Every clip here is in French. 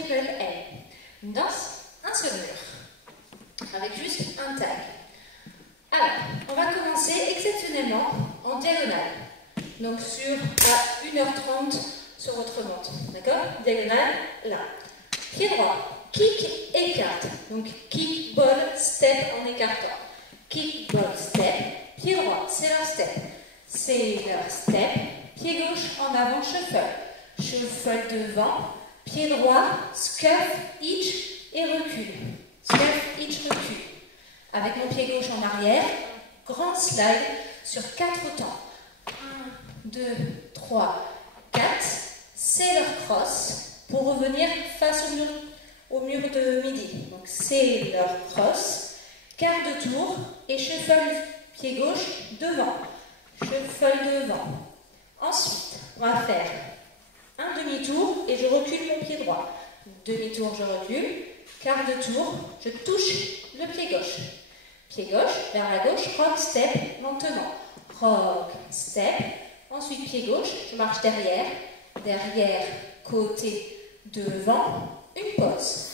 triple L. Une danse, un seul mur, avec juste un tag. Alors, on va commencer exceptionnellement en diagonale. Donc sur à 1h30 sur votre montre. D'accord? Diagonale, là. Pied droit, kick, écarte. Donc kick, ball, step en écartant. Kick, ball, step. Pied droit, c'est leur step. C'est leur step. Pied gauche en avant, shuffle. Shuffle devant. Pied droit, scuff, hitch et recule. Scuff, hitch, recule. Avec mon pied gauche en arrière, grand slide sur 4 temps. 1, 2, 3, 4. C'est leur cross pour revenir face au mur de midi. Donc c'est leur cross. Quart de tour et shuffle pied gauche devant. Shuffle devant. Ensuite, on va faire un demi-tour et je recule mon pied droit. Demi-tour, je recule. Quart de tour, je touche le pied gauche. Pied gauche, vers la gauche, rock, step, lentement. Rock, step. Ensuite, pied gauche, je marche derrière. Derrière, côté, devant. Une pause.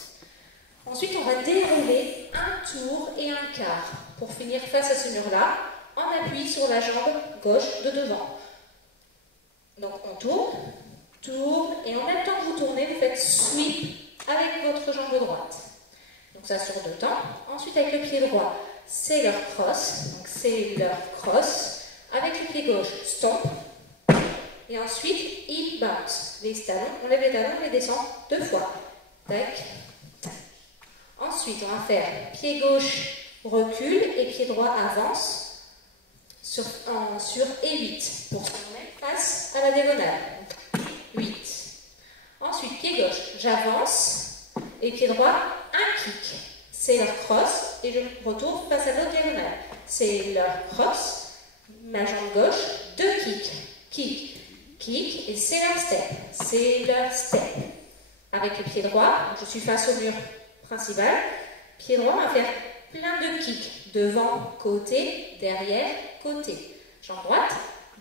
Ensuite, on va dérouler un tour et un quart pour finir face à ce mur-là, en appui sur la jambe gauche de devant. Donc, on tourne, et en même temps que vous tournez, vous faites sweep avec votre jambe droite. Donc, ça sur 2 temps. Ensuite, avec le pied droit, c'est leur cross. Donc, c'est leur cross. Avec le pied gauche, stomp. Et ensuite, hip bounce. Les talons, on lève les talons, on les descend 2 fois. Tac, tac. Ensuite, on va faire pied gauche, recule, et pied droit avance sur E8 pour se mettre face à la diagonale. 8. Ensuite, pied gauche, j'avance, et pied droit, un kick. C'est leur cross, et je retourne face à l'autre diagonale. C'est leur cross, ma jambe gauche, 2 kicks. Kick, kick, et c'est leur step. C'est leur step. Avec le pied droit, je suis face au mur principal. Pied droit, on va faire plein de kicks. Devant, côté, derrière, côté. Jambe droite,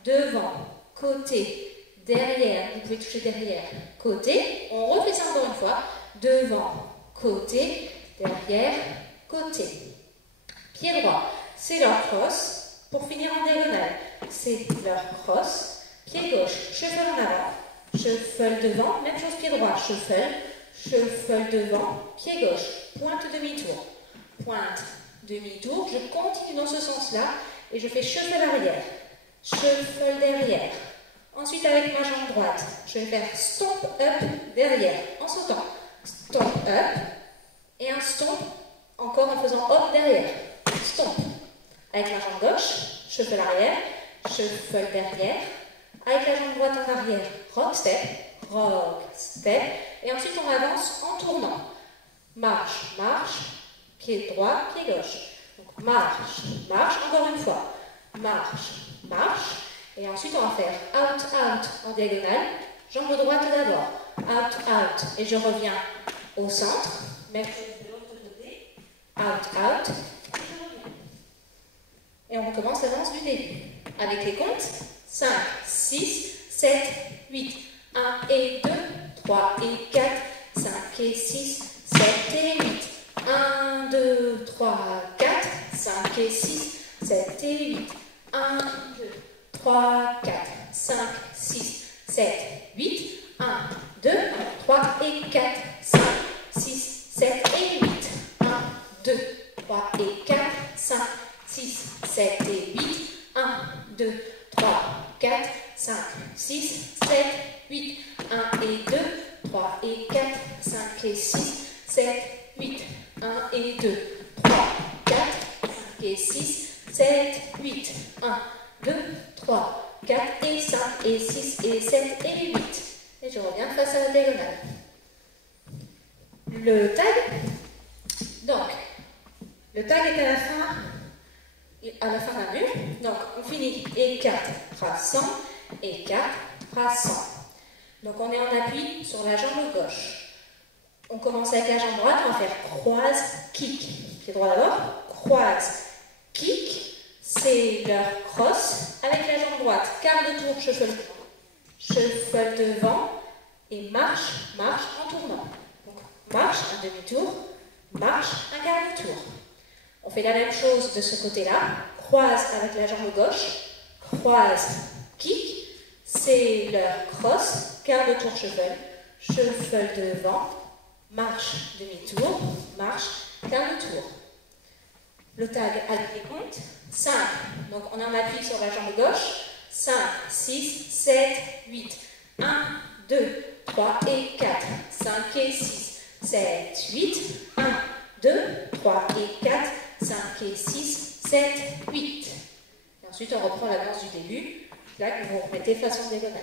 devant, côté, derrière. Vous pouvez toucher derrière, côté. On refait ça encore une fois. Devant, côté, derrière, côté. Pied droit, c'est leur cross. Pour finir en diagonale, c'est leur cross. Pied gauche, shuffle en avant. Shuffle devant, même chose pied droit, shuffle devant, pied gauche, pointe demi-tour, pointe demi-tour, je continue dans ce sens-là et je fais shuffle arrière, shuffle derrière. Ensuite avec ma jambe droite, je vais faire stomp up derrière, en sautant, stomp up et un stomp encore en faisant hop derrière, stomp. Avec ma jambe gauche, shuffle arrière, shuffle derrière. Avec la jambe droite en arrière, rock, step, et ensuite on avance en tournant. Marche, marche, pied droit, pied gauche. Donc marche, marche, encore une fois. Marche, marche, et ensuite on va faire out, out en diagonale. Jambe droite d'abord, out, out, et je reviens au centre. Même chose de l'autre côté, out, out, et je reviens. Et on recommence la danse du début. Avec les comptes. 5, 6, 7, 8, 1 et 2, 3 et 4, 5 et 6, 7 et 8, 1, 2, 3, 4, 5 et 6, 7 et 8, 1, 2, 3, 4, 5, 6, 7, 8, 1, 2, 3 et 4, 5, 6, 7 et 8, 1, 2, 3 et 4, 5, 6, 7 et 8, 1, 2, 3, 4, 5, 6, 7, 8, 1 et 2, 3 et 4, 5 et 6, 7, 8, 1 et 2, 3, 4, 5 et 6, 7, 8, 1, 2, 3, 4 et 5 et 6 et 7 et 8. Et je reviens face à la diagonale. Le tag, donc, le tag est à la fin d'un mur, donc on finit écarte, brassant, écarte, brassant. Donc on est en appui sur la jambe gauche. On commence avec la jambe droite, on va faire croise, kick. Pied droit d'abord, croise, kick, c'est leur cross. Avec la jambe droite, quart de tour, shuffle devant et marche, marche en tournant. Donc un demi-tour, marche, un quart de tour. On fait la même chose de ce côté-là, croise avec la jambe gauche, croise, kick, c'est leur cross, quart de tour shuffle, shuffle devant, marche, demi-tour, marche, quart de tour. Le tag à des comptes, 5, donc on en appuie sur la jambe gauche, 5, 6, 7, 8, 1, 2, 3 et 4, 5 et 6, 7, 8, 1, 2, 3 et 4, 5 et 6, 7, 8. Et ensuite on reprend la danse du début, là que vous remettez façon diagonale.